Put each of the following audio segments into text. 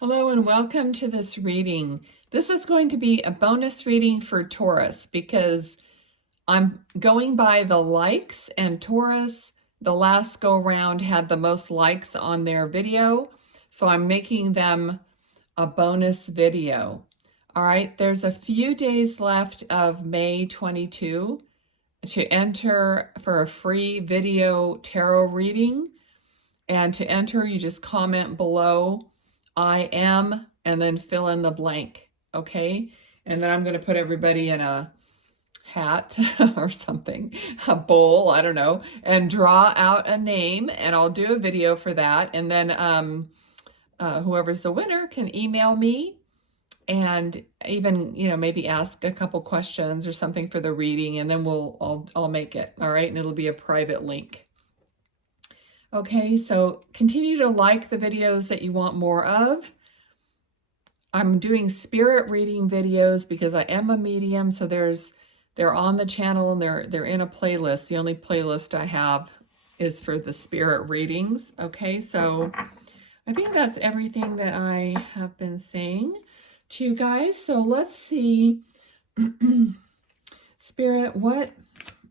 Hello and welcome to this reading. This is going to be a bonus reading for Taurus because I'm going by the likes, and Taurus, the last go round, had the most likes on their video. So I'm making them a bonus video. All right, there's a few days left of May 22 to enter for a free video tarot reading. And to enter, you just comment below I am, and then fill in the blank, okay? And then I'm going to put everybody in a hat or something, a bowl, I don't know, and draw out a name, and I'll do a video for that. And then whoever's the winner can email me and even, maybe ask a couple questions or something for the reading, and then I'll make it, all right? And it'll be a private link. Okay, so continue to like the videos that you want more of. I'm doing spirit reading videos because I am a medium, so they're on the channel and they're in a playlist. The only playlist I have is for the spirit readings. Okay, so I think that's everything that I have been saying to you guys. So let's see. Spirit, what?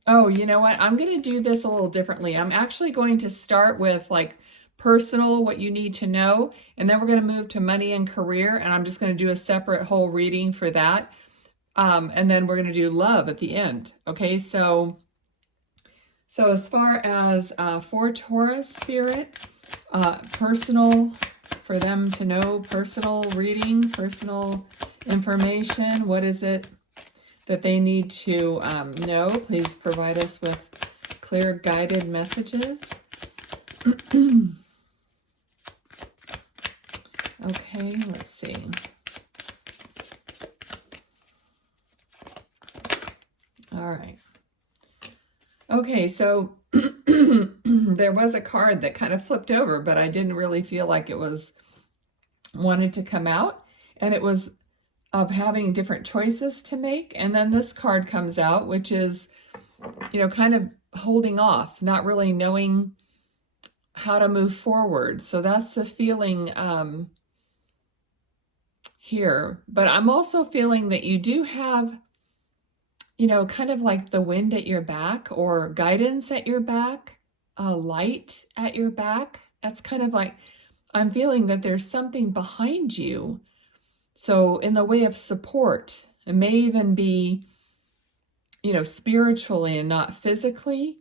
Oh, you know what? I'm going to do this a little differently. I'm actually going to start with like personal, what you need to know, and then we're going to move to money and career, and I'm just going to do a separate whole reading for that. And then we're going to do love at the end. Okay, so as far as for Taurus spirit, personal, for them to know, personal reading, personal information, what is it that they need to know? Please provide us with clear guided messages. Okay, let's see. All right. Okay, so there was a card that kind of flipped over, but I didn't really feel like it was wanted to come out, and it was of having different choices to make. And then this card comes out, which is, kind of holding off, not really knowing how to move forward. So that's the feeling here. But I'm also feeling that you do have, kind of like the wind at your back, or guidance at your back, a light at your back. That's kind of like, I'm feeling that there's something behind you. So in the way of support, it may even be, spiritually and not physically,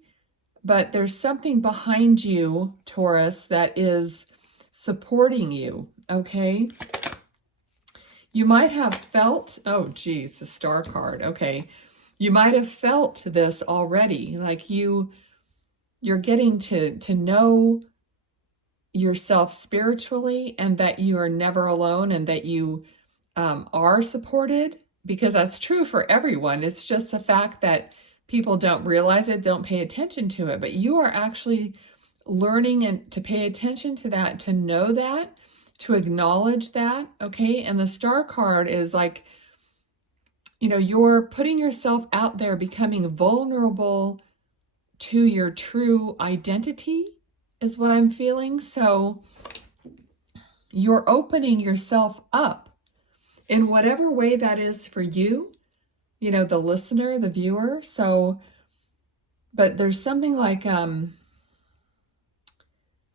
but there's something behind you, Taurus, that is supporting you, okay? You might have felt, oh geez, the star card, okay. You might have felt this already, like you're getting to know yourself spiritually, and that you are never alone, and that you are supported, because that's true for everyone. It's just the fact that people don't realize it, don't pay attention to it, but you are actually learning and to pay attention to that, to know that, to acknowledge that, okay? And the star card is like, you're putting yourself out there, becoming vulnerable to your true identity is what I'm feeling. So you're opening yourself up in whatever way that is for you, the listener, the viewer. So, but there's something like,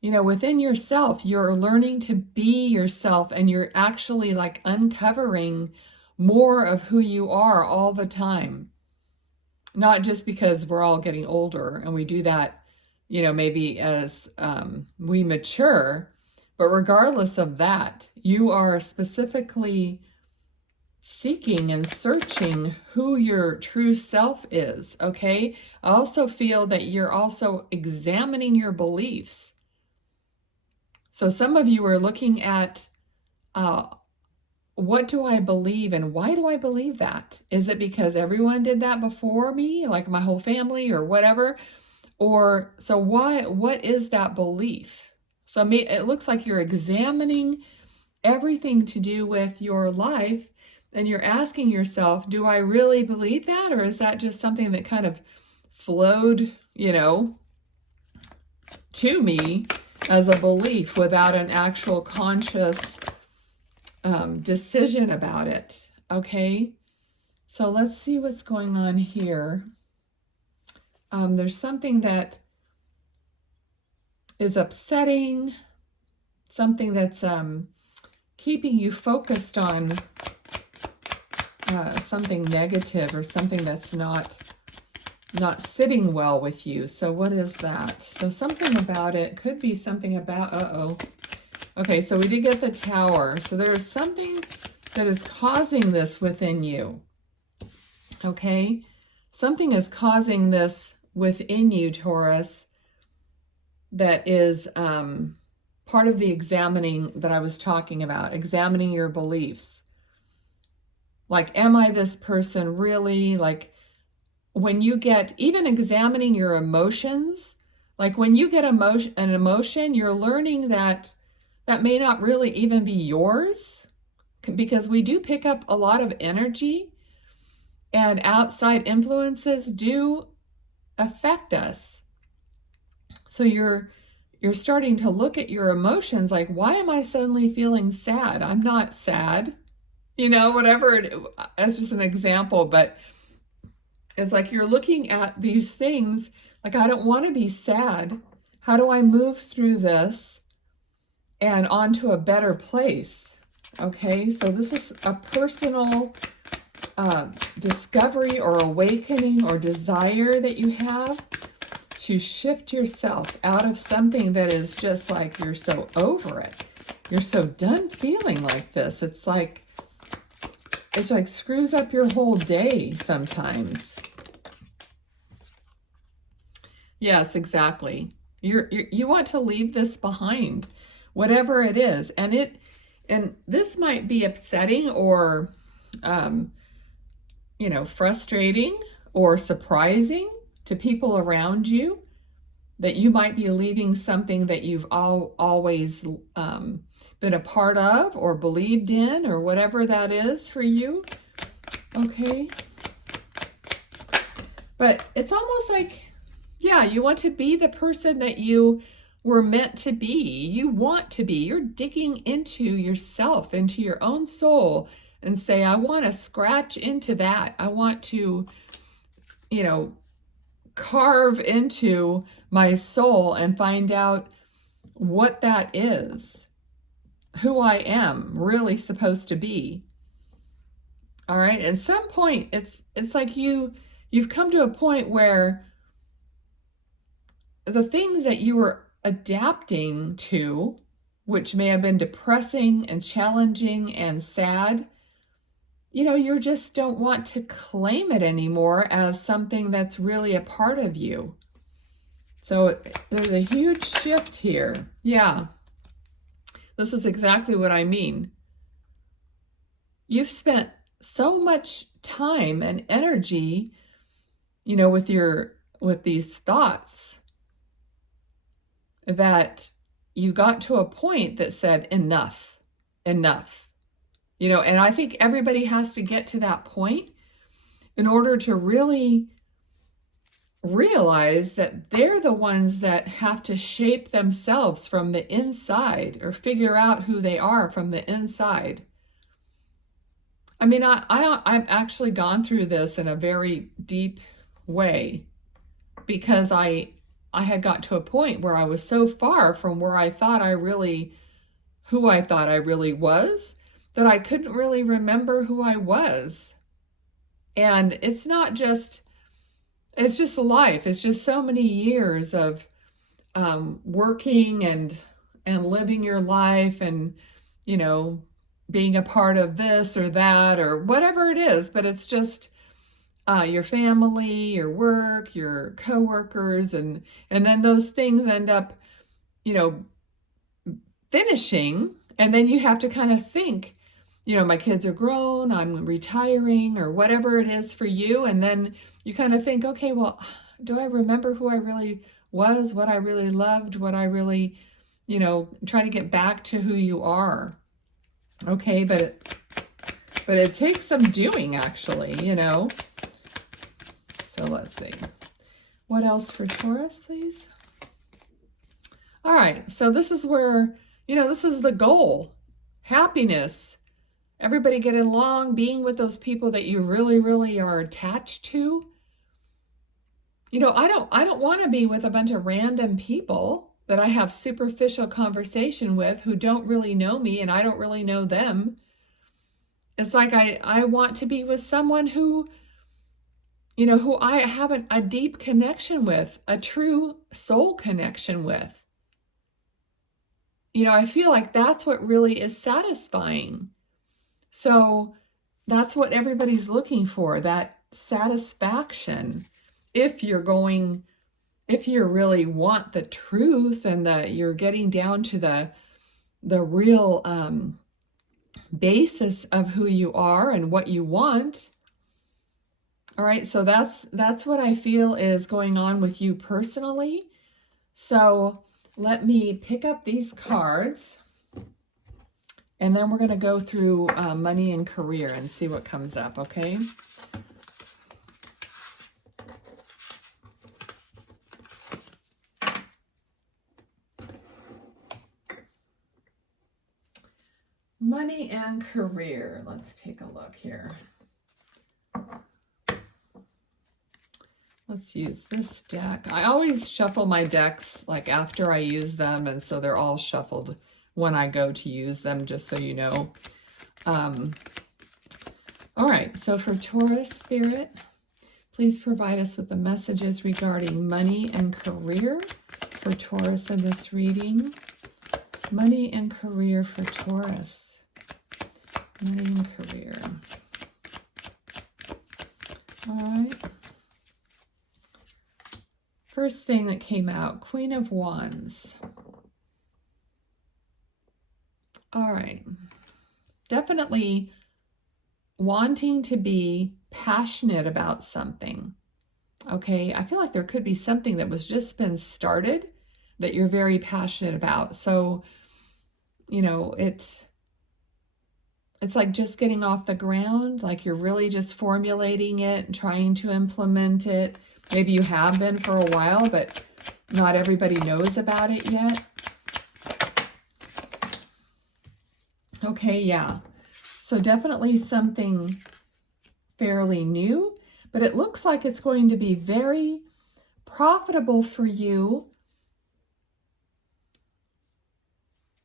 within yourself, you're learning to be yourself, and you're actually like uncovering more of who you are all the time. Not just because we're all getting older and we do that, maybe as we mature, but regardless of that, you are specifically seeking and searching who your true self is, okay? I also feel that you're also examining your beliefs. So some of you are looking at, what do I believe, and why do I believe that? Is it because everyone did that before me, like my whole family or whatever? Or so what is that belief? So it looks like you're examining everything to do with your life, and you're asking yourself, do I really believe that? Or is that just something that kind of flowed, to me as a belief without an actual conscious decision about it. Okay, so let's see what's going on here. There's something that is upsetting, something that's keeping you focused on something negative or something that's not sitting well with you. So what is that? So something about it could be something about, okay, so we did get the Tower. So there's something that is causing this within you. Okay, something is causing this within you, Taurus, that is part of the examining that I was talking about, examining your beliefs. Like, am I this person really? Like, when you get, even examining your emotions, like when you get an emotion, you're learning that that may not really even be yours, because we do pick up a lot of energy, and outside influences do affect us. So you're starting to look at your emotions like, why am I suddenly feeling sad? I'm not sad. You know, whatever, it's just an example, but it's like you're looking at these things like, I don't want to be sad. How do I move through this and onto a better place? Okay, so this is a personal discovery or awakening or desire that you have to shift yourself out of something that is just like, you're so over it. You're so done feeling like this. It's like screws up your whole day sometimes. Yes, exactly. You want to leave this behind, whatever it is. And this might be upsetting or you know, frustrating or surprising to people around you, that you might be leaving something that you've always been a part of or believed in, or whatever that is for you. Okay. But it's almost like, yeah, you want to be the person that you were meant to be. You want to be. You're digging into yourself, into your own soul, and say, I want to scratch into that. I want to, you know, carve into my soul and find out what that is, who I am really supposed to be. All right. At some point, it's like you've come to a point where the things that you were adapting to, which may have been depressing and challenging and sad, you know, you just don't want to claim it anymore as something that's really a part of you. So there's a huge shift here. Yeah, this is exactly what I mean. You've spent so much time and energy, you know, with these thoughts, that you got to a point that said, enough, enough. You know, and I think everybody has to get to that point in order to really realize that they're the ones that have to shape themselves from the inside, or figure out who they are from the inside. I mean, I've actually gone through this in a very deep way, because I had got to a point where I was so far from where I thought who I thought I really was, that I couldn't really remember who I was. And it's just life. It's just so many years of working and living your life, and, you know, being a part of this or that or whatever it is. But it's just your family, your work, your coworkers, and then those things end up, you know, finishing. And then you have to kind of think, you know, my kids are grown, I'm retiring, or whatever it is for you. And then you kind of think, okay, well, do I remember who I really was, what I really loved, what I really, you know, try to get back to who you are. Okay, but it takes some doing, actually, you know. So let's see. What else for Taurus, please? All right, so this is where, you know, this is the goal. Happiness, everybody getting along, being with those people that you really, really are attached to. You know, I don't want to be with a bunch of random people that I have superficial conversation with who don't really know me and I don't really know them. It's like I want to be with someone who, you know, who I have a deep connection with, a true soul connection with. You know, I feel like that's what really is satisfying. So that's what everybody's looking for, that satisfaction. If you really want the truth and that you're getting down to the real basis of who you are and what you want. All right, so that's what I feel is going on with you personally. So let me pick up these cards, and then we're going to go through money and career and see what comes up, okay? Money and career. Let's take a look here. Let's use this deck. I always shuffle my decks like after I use them, and so they're all shuffled when I go to use them, just so you know. All right, so for Taurus Spirit, please provide us with the messages regarding money and career for Taurus in this reading. Money and career for Taurus. Money and career. All right. First thing that came out, Queen of Wands. All right. Definitely wanting to be passionate about something. Okay, I feel like there could be something that was just been started that you're very passionate about. So, you know, it's like just getting off the ground, like you're really just formulating it and trying to implement it. Maybe you have been for a while, but not everybody knows about it yet. Okay, yeah. So definitely something fairly new, but it looks like it's going to be very profitable for you.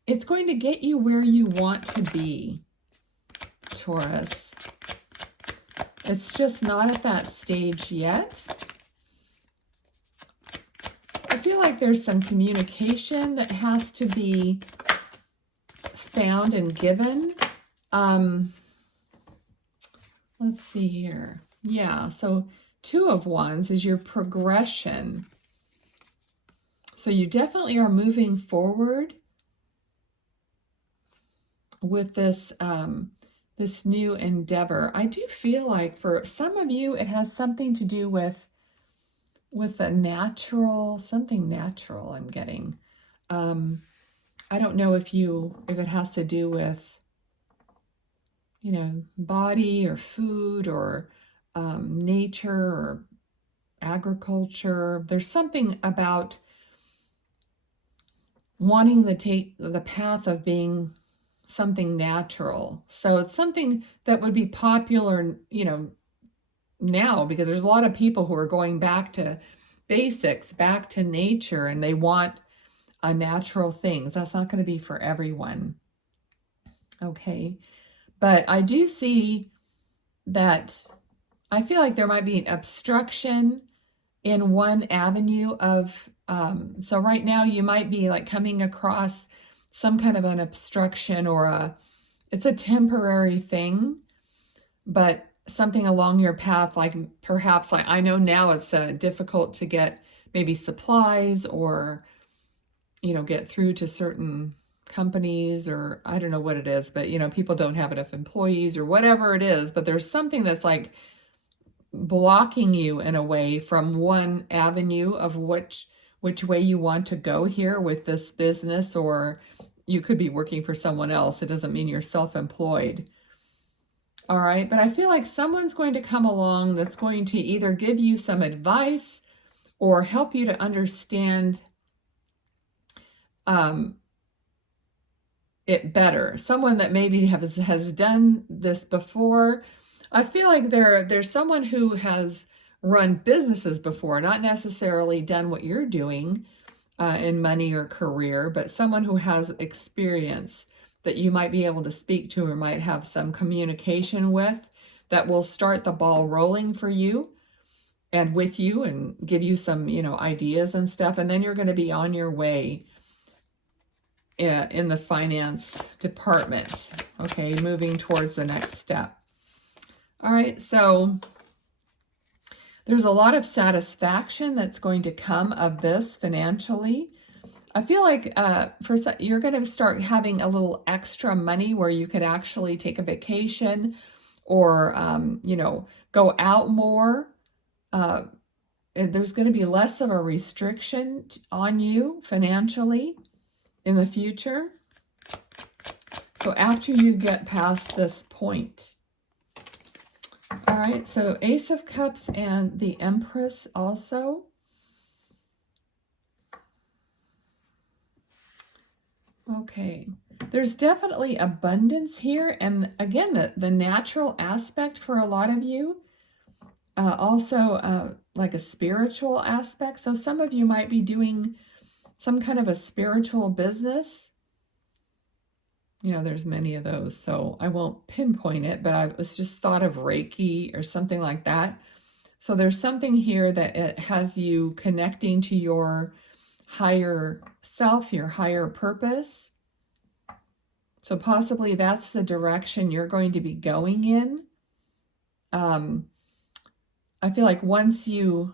It's going to get you where you want to be, Taurus. It's just not at that stage yet. I feel like there's some communication that has to be found and given. Let's see here. Yeah, so Two of Wands is your progression. So you definitely are moving forward with this this new endeavor. I do feel like for some of you, it has something to do with a natural, something natural I'm getting. I don't know if it has to do with, you know, body or food or nature or agriculture. There's something about wanting to take the path of being something natural. So it's something that would be popular, you know, now, because there's a lot of people who are going back to basics, back to nature, and they want natural things. That's not going to be for everyone. Okay. But I do see that I feel like there might be an obstruction in one avenue of, so right now you might be like coming across some kind of an obstruction or it's a temporary thing, but something along your path, like perhaps like I know now it's difficult to get maybe supplies or, you know, get through to certain companies, or I don't know what it is, but you know, people don't have enough employees or whatever it is, but there's something that's like blocking you in a way from one avenue of which way you want to go here with this business, or you could be working for someone else. It doesn't mean you're self-employed. All right, but I feel like someone's going to come along that's going to either give you some advice or help you to understand it better. Someone that maybe has done this before. I feel like there's someone who has run businesses before, not necessarily done what you're doing in money or career, but someone who has experience that you might be able to speak to or might have some communication with that will start the ball rolling for you and with you and give you some, ideas and stuff. And then you're going to be on your way in the finance department. Okay, moving towards the next step. All right, so there's a lot of satisfaction that's going to come of this financially. I feel like you're going to start having a little extra money where you could actually take a vacation or, go out more. There's going to be less of a restriction on you financially in the future. So after you get past this point. All right, so Ace of Cups and the Empress also. Okay, there's definitely abundance here. And again, the natural aspect for a lot of you. Also, like a spiritual aspect. So some of you might be doing some kind of a spiritual business. There's many of those, so I won't pinpoint it, but I was just thought of Reiki or something like that. So there's something here that it has you connecting to your higher self, your higher purpose. So possibly that's the direction you're going to be going in. I feel like once you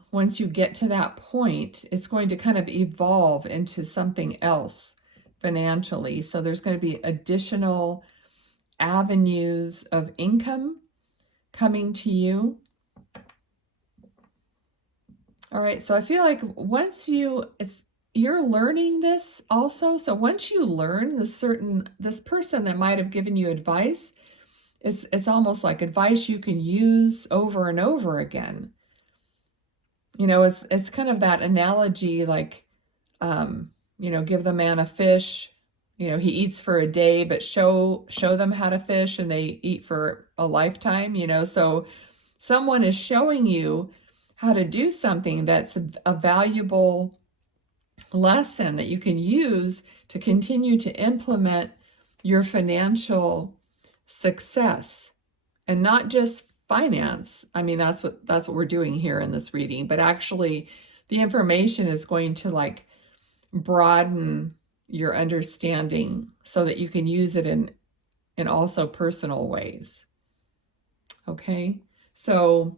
get to that point, it's going to kind of evolve into something else financially. So there's going to be additional avenues of income coming to you. All right, so I feel like once you're learning this also. So once you learn this person that might have given you advice, it's almost like advice you can use over and over again. It's kind of that analogy like, give the man a fish, he eats for a day, but show them how to fish and they eat for a lifetime, so someone is showing you how to do something that's a valuable lesson that you can use to continue to implement your financial success, and not just finance. I mean, that's what we're doing here in this reading, but actually the information is going to broaden your understanding so that you can use it in also personal ways. Okay, so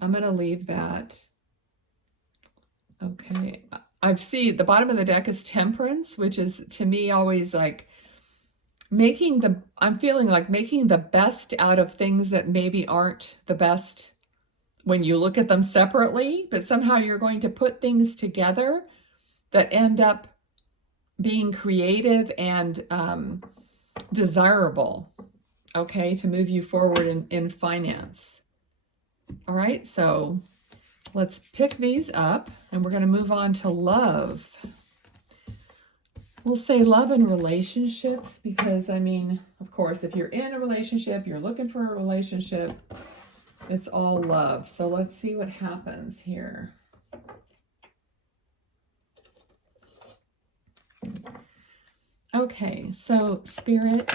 I'm going to leave that. Okay, I see the bottom of the deck is Temperance, which is to me always like I'm feeling like making the best out of things that maybe aren't the best when you look at them separately, but somehow you're going to put things together that end up being creative and desirable, okay, to move you forward in finance. All right, so let's pick these up and we're going to move on to love. We'll say love and relationships because, I mean, of course, if you're in a relationship, you're looking for a relationship, it's all love. So let's see what happens here. Okay, so Spirit,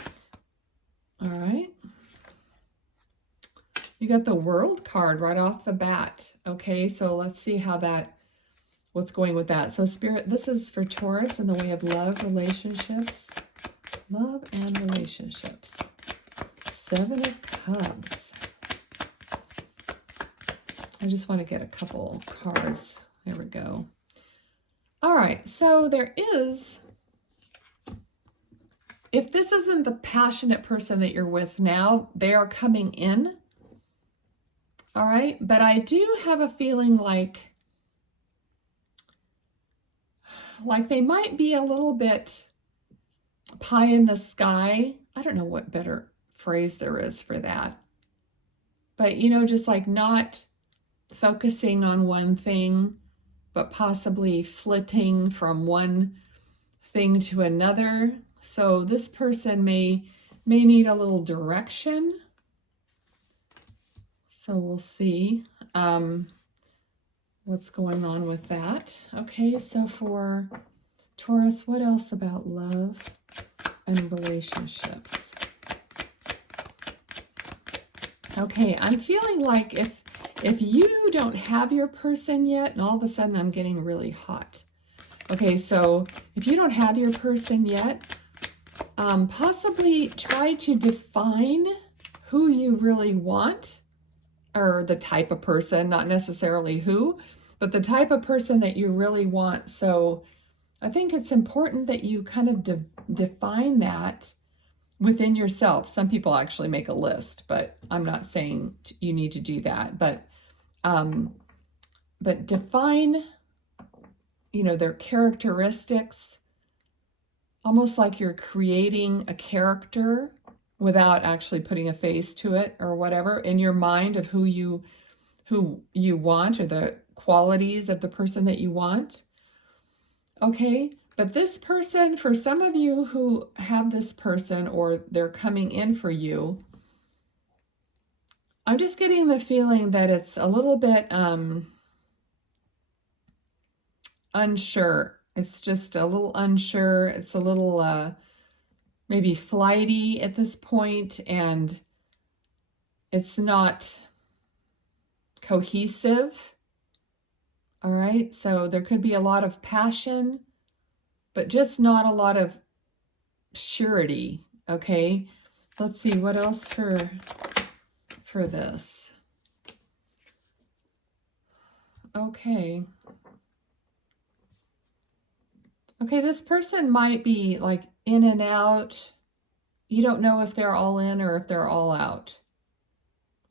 all right. You got the World card right off the bat. Okay, so let's see what's going with that. So Spirit, this is for Taurus in the way of love, relationships. Love and relationships. 7 of Cups. I just want to get a couple cards. There we go. All right, so there is, if this isn't the passionate person that you're with now, they are coming in. All right, but I do have a feeling like they might be a little bit pie in the sky. I don't know what better phrase there is for that. But, just like not focusing on one thing, but possibly flitting from one thing to another. So this person may need a little direction. So we'll see what's going on with that. Okay, so for Taurus, what else about love and relationships? Okay, I'm feeling like if you don't have your person yet, and all of a sudden I'm getting really hot. Okay, so if you don't have your person yet, possibly try to define who you really want, or the type of person, not necessarily who, but the type of person that you really want. So I think it's important that you kind of define that within yourself. Some people actually make a list, but I'm not saying you need to do that. But define, their characteristics, almost like you're creating a character without actually putting a face to it or whatever, in your mind of who you want, or the qualities of the person that you want. Okay, but this person, for some of you who have this person or they're coming in for you, I'm just getting the feeling that it's a little bit unsure. It's just a little unsure. It's a little maybe flighty at this point, and it's not cohesive. All right, so there could be a lot of passion, but just not a lot of surety. Okay, let's see what else for this. Okay, this person might be like in and out. You don't know if they're all in or if they're all out.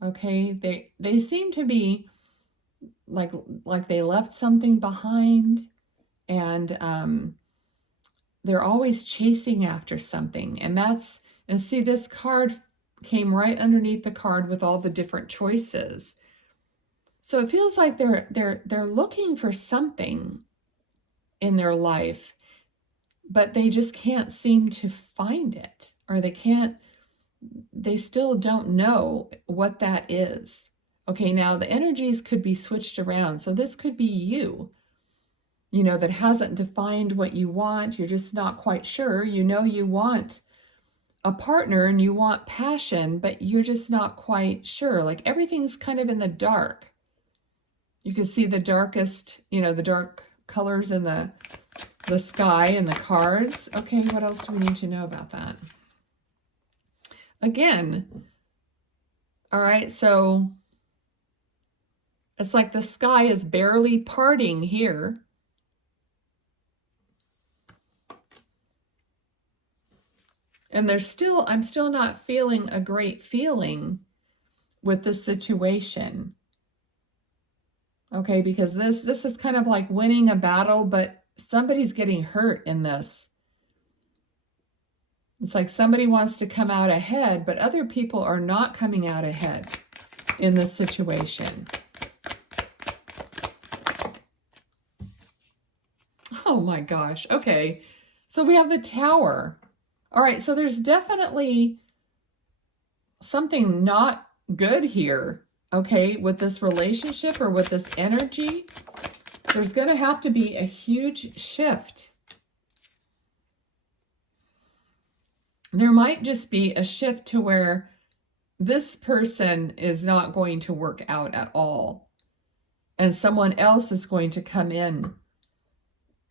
Okay, they seem to be like they left something behind, and they're always chasing after something. And see, this card came right underneath the card with all the different choices. So it feels like they're looking for something in their life, but they just can't seem to find it, or they still don't know what that is. Okay, now the energies could be switched around. So this could be you, that hasn't defined what you want. You're just not quite sure. You want a partner and you want passion, but you're just not quite sure. Like everything's kind of in the dark. You can see the darkest, the dark colors in the sky and the cards. Okay, what else do we need to know about that? Again, all right, so it's like the sky is barely parting here. And I'm still not feeling a great feeling with this situation. Okay, because this is kind of like winning a battle, but somebody's getting hurt in this. It's like somebody wants to come out ahead, but other people are not coming out ahead in this situation. Oh my gosh. Okay, so we have the Tower. All right, so there's definitely something not good here, okay, with this relationship or with this energy. There's going to have to be a huge shift. There might just be a shift to where this person is not going to work out at all, and someone else is going to come in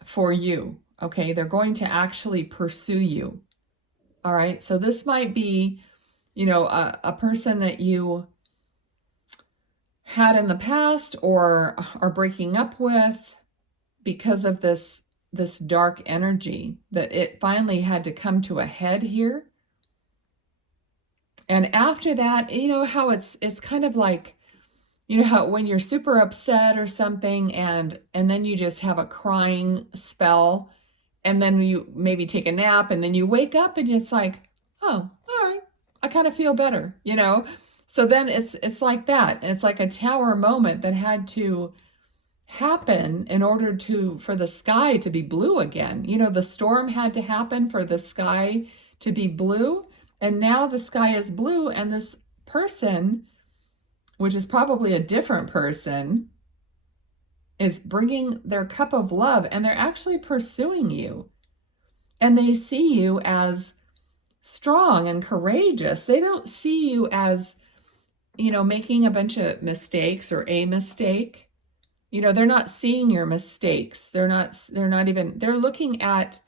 for you, okay? They're going to actually pursue you. All right, so this might be, a person that you had in the past or are breaking up with because of this dark energy, that it finally had to come to a head here. And after that, how it's kind of like, how when you're super upset or something, and then you just have a crying spell, and then you maybe take a nap, and then you wake up and it's like, oh, all right, I kind of feel better, So then it's like that. And it's like a Tower moment that had to happen in order for the sky to be blue again. You know, the storm had to happen for the sky to be blue, and now the sky is blue, and this person, which is probably a different person, is bringing their cup of love, and they're actually pursuing you. And they see you as strong and courageous. They don't see you as, you know, making a bunch of mistakes or a mistake. You know, they're not seeing your mistakes. They're not even, they're looking at,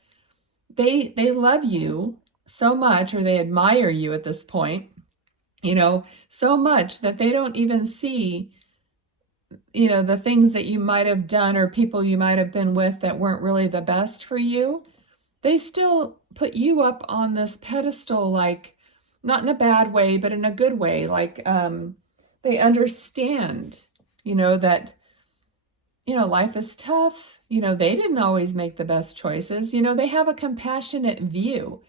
they love you so much, or they admire you at this point, you know, so much that they don't even see, you know, the things that you might have done or people you might have been with that weren't really the best for you. They still put you up on this pedestal, like, not in a bad way, but in a good way. Like, they understand, you know, that, you know, life is tough. You know, they didn't always make the best choices. You know, they have a compassionate view,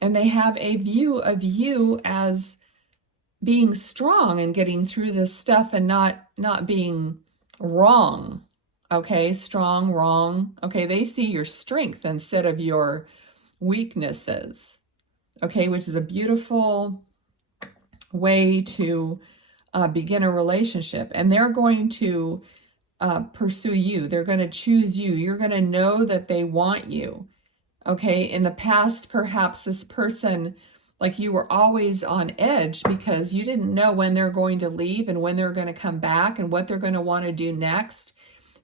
and they have a view of you as being strong and getting through this stuff and not being wrong. Okay, strong, wrong. Okay, they see your strength instead of your weaknesses. Okay, which is a beautiful way to begin a relationship. And they're going to pursue you. They're going to choose you. You're going to know that they want you. Okay, in the past, perhaps this person, like, you were always on edge because you didn't know when they're going to leave and when they're going to come back and what they're going to want to do next,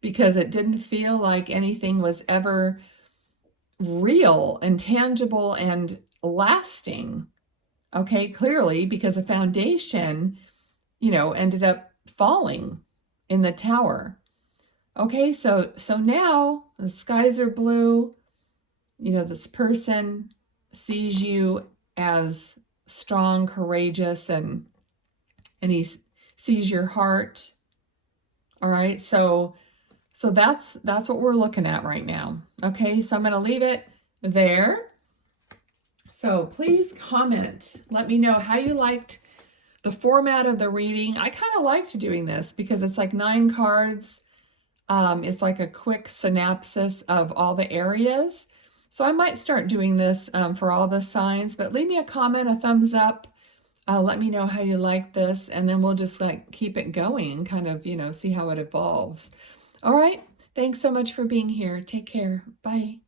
because it didn't feel like anything was ever real and tangible and lasting. Okay, clearly, because the foundation, you know, ended up falling in the tower. Okay, so now the skies are blue. You know, this person sees you as strong, courageous, and he sees your heart. All right, so that's what we're looking at right now. Okay, so I'm going to leave it there. So please comment. Let me know how you liked the format of the reading. I kind of liked doing this because it's like 9 cards. It's like a quick synopsis of all the areas. So I might start doing this for all the signs, but leave me a comment, a thumbs up. Let me know how you like this, and then we'll just like keep it going, kind of, you know, see how it evolves. All right. Thanks so much for being here. Take care. Bye.